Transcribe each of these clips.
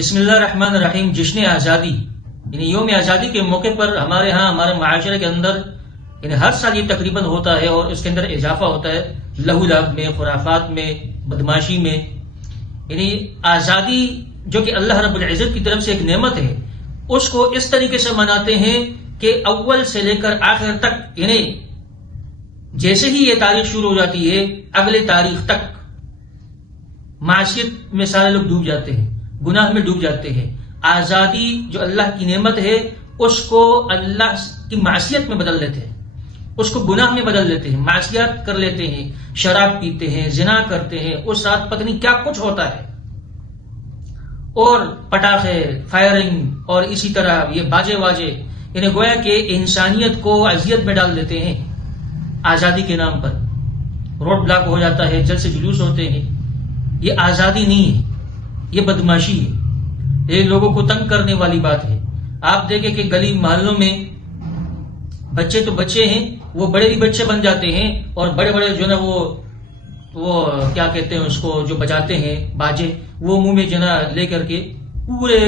بسم اللہ الرحمن الرحیم۔ جشن آزادی یعنی یوم آزادی کے موقع پر ہمارے ہمارے معاشرے کے اندر یعنی ہر سال یہ تقریباً ہوتا ہے اور اس کے اندر اضافہ ہوتا ہے لہو لعب میں، خرافات میں، بدماشی میں۔ یعنی آزادی جو کہ اللہ رب العزت کی طرف سے ایک نعمت ہے، اس کو اس طریقے سے مناتے ہیں کہ اول سے لے کر آخر تک، یعنی جیسے ہی یہ تاریخ شروع ہو جاتی ہے اگلے تاریخ تک معاشیت میں سارے لوگ ڈوب جاتے ہیں، گناہ میں ڈوب جاتے ہیں۔ آزادی جو اللہ کی نعمت ہے اس کو اللہ کی معصیت میں بدل دیتے ہیں، اس کو گناہ میں بدل دیتے ہیں، معصیت کر لیتے ہیں، شراب پیتے ہیں، زنا کرتے ہیں، اس رات پتہ نہیں کیا کچھ ہوتا ہے، اور پٹاخے، فائرنگ، اور اسی طرح یہ باجے واجے، یعنی گویا کہ انسانیت کو اذیت میں ڈال دیتے ہیں آزادی کے نام پر۔ روڈ بلاک ہو جاتا ہے، جلسے جلوس ہوتے ہیں۔ یہ آزادی نہیں ہے، یہ بدماشی ہے، یہ لوگوں کو تنگ کرنے والی بات ہے۔ آپ دیکھیں کہ گلی محلوں میں بچے تو بچے ہیں، وہ بڑے بھی بچے بن جاتے ہیں، اور بڑے بڑے جو نا وہ کیا کہتے ہیں اس کو، جو بجاتے ہیں باجے، وہ منہ میں جنا لے کر کے پورے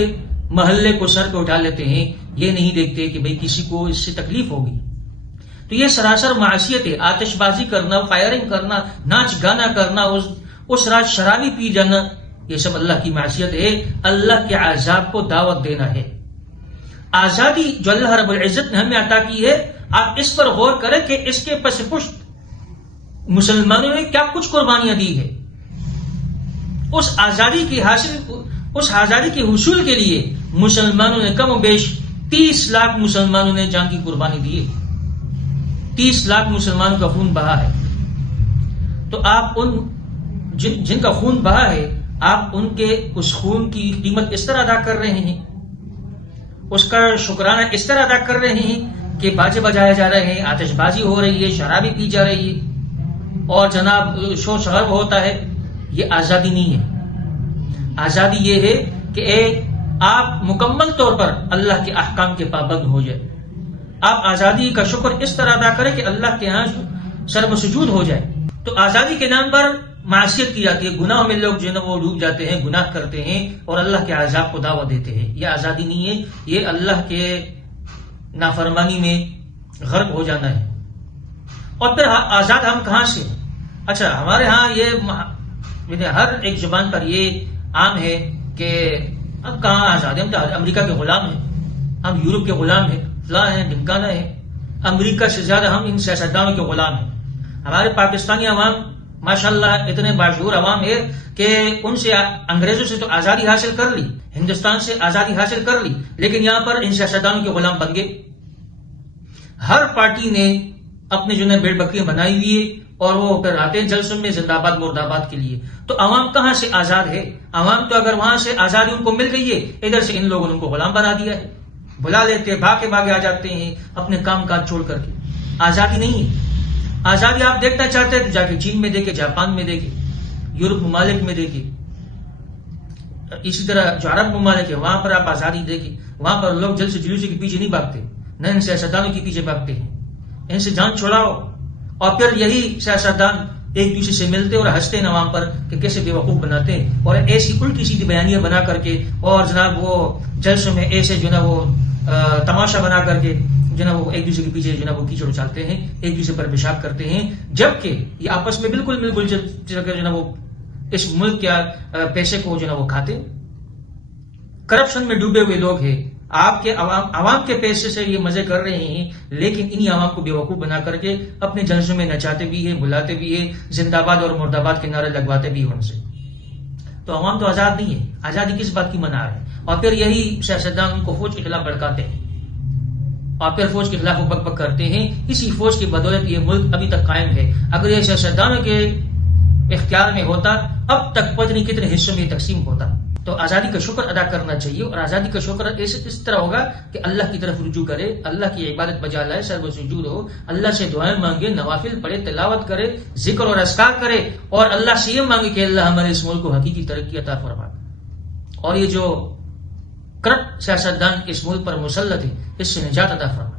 محلے کو سر پہ اٹھا لیتے ہیں۔ یہ نہیں دیکھتے کہ بھئی کسی کو اس سے تکلیف ہوگی۔ تو یہ سراسر معاشیت ہے۔ آتش بازی کرنا، فائرنگ کرنا، ناچ گانا کرنا، اس رات شرابی پی جانا، یہ سب اللہ کی معصیت ہے، اللہ کے عذاب کو دعوت دینا ہے۔ آزادی جو اللہ رب العزت نے ہمیں عطا کی ہے، آپ اس پر غور کریں کہ اس کے پس پشت مسلمانوں نے کیا کچھ قربانیاں دی ہے۔ اس آزادی کے حصول کے لیے مسلمانوں نے کم و بیش 30 لاکھ مسلمانوں نے جان کی قربانی دی ہے، 30 لاکھ مسلمانوں کا خون بہا ہے۔ تو آپ ان جن کا خون بہا ہے، آپ ان کے اس خون کی قیمت اس طرح ادا کر رہے ہیں، اس کا شکرانہ اس طرح ادا کر رہے ہیں کہ باجے بجائے جا رہے ہیں، آتش بازی ہو رہی ہے، شرابی پی جا رہی ہے، اور جناب شور شراب ہوتا ہے۔ یہ آزادی نہیں ہے۔ آزادی یہ ہے کہ آپ مکمل طور پر اللہ کے احکام کے پابند ہو جائے۔ آپ آزادی کا شکر اس طرح ادا کریں کہ اللہ کے ہاں سرمسجود ہو جائے۔ تو آزادی کے نام پر معصیت کی جاتی ہے، گناہوں میں لوگ جو ہے نا وہ ڈوب جاتے ہیں، گناہ کرتے ہیں اور اللہ کے عذاب کو دعوت دیتے ہیں۔ یہ آزادی نہیں ہے، یہ اللہ کے نافرمانی میں غرق ہو جانا ہے۔ اور پھر آزاد ہم کہاں سے؟ اچھا، ہمارے ہاں یہ ہر ایک زبان پر یہ عام ہے کہ اب کہاں آزاد ہے، ہم تو امریکہ کے غلام ہیں، ہم یورپ کے غلام ہیں، فلاں ہیں، ڈھمکانا ہے۔ امریکہ سے زیادہ ہم ان سیاستدانوں کے غلام ہیں۔ ہمارے پاکستانی عوام ماشاءاللہ اتنے باشعور عوام ہے کہ ان سے انگریزوں سے تو آزادی حاصل کر لی، ہندوستان سے آزادی حاصل کر لی، لیکن یہاں پر ان سیاستدانوں کے غلام بن گئے۔ ہر پارٹی نے اپنے جو ہے بیڑ بکریاں بنائی ہوئی ہے، اور وہ پھر آتے ہیں جلسوں میں زندہ باد مرد آباد کے لیے۔ تو عوام کہاں سے آزاد ہے؟ عوام تو اگر وہاں سے آزادی ان کو مل گئی ہے، ادھر سے ان لوگوں نے ان کو غلام بنا دیا ہے، بلا لیتے، بھاگے آ جاتے ہیں اپنے کام کاج چھوڑ کر کے۔ آزادی نہیں ہے۔ آزادی آپ دیکھنا چاہتے ہیں تو جا کے چین میں دیکھیں، جاپان میں دیکھیں، یورپ ممالک میں دیکھیں، اسی طرح جو عرب ممالک ہے وہاں پر آپ آزادی دیکھیں۔ وہاں پر لوگ جلسے جلوسے کے پیچھے نہیں بھاگتے، نہ ان سیاستدانوں کے پیچھے بھاگتے ہیں۔ ان سے جان چھڑاؤ، اور پھر یہی سیاستدان ایک دوسرے سے ملتے اور ہنستے ہیں عوام پر کہ کیسے بیوقوف بناتے ہیں، اور ایسی الٹی سیدھی بیانیاں بنا کر کے، اور جناب وہ جلسوں میں ایسے جو نا وہ تماشا بنا کر کے جو نا وہ ایک دوسرے کے پیچھے جو نا وہ کیچڑ اچھالتے ہیں، ایک دوسرے پر پیشاب کرتے ہیں، جبکہ یہ آپس میں بالکل مل جل کر جو نا وہ اس ملک کے پیسے کو جو نا وہ کھاتے ہیں۔ کرپشن میں ڈوبے ہوئے لوگ ہیں، آپ کے عوام کے پیسے سے یہ مزے کر رہے ہیں، لیکن انہی عوام کو بیوقوف بنا کر کے اپنے جلسوں میں نچاتے بھی ہیں، بلاتے بھی ہیں، زندہ باد اور مرد آباد کے نعرے لگواتے بھی ہیں ان سے۔ تو عوام تو آزاد نہیں ہے۔ آزادی کس بات کی منا ہے؟ اور پھر یہی سیاستدان ان کو فوج کے خلاف بھڑکاتے ہیں، اور پھر فوج کے خلاف وہ بک بک کرتے ہیں۔ اسی فوج کی بدولت یہ ملک ابھی تک قائم ہے۔ اگر یہ سیاستدانوں کے اختیار میں ہوتا، اب تک پتہ نہیں کتنے حصوں میں تقسیم ہوتا۔ تو آزادی کا شکر ادا کرنا چاہیے، اور آزادی کا شکر اس طرح ہوگا کہ اللہ کی طرف رجوع کرے، اللہ کی عبادت بجا لائے، سر و سجود ہو، اللہ سے دعائیں مانگے، نوافل پڑھے، تلاوت کرے، ذکر اور اذکار کرے، اور اللہ سے یہ مانگے کہ اللہ ہمارے اس ملک کو حقیقی ترقی عطا فرما۔ اور یہ جو کرپٹ سیاستدان اس ملک پر مسلط ہے، اس سے نجات عطا فرما۔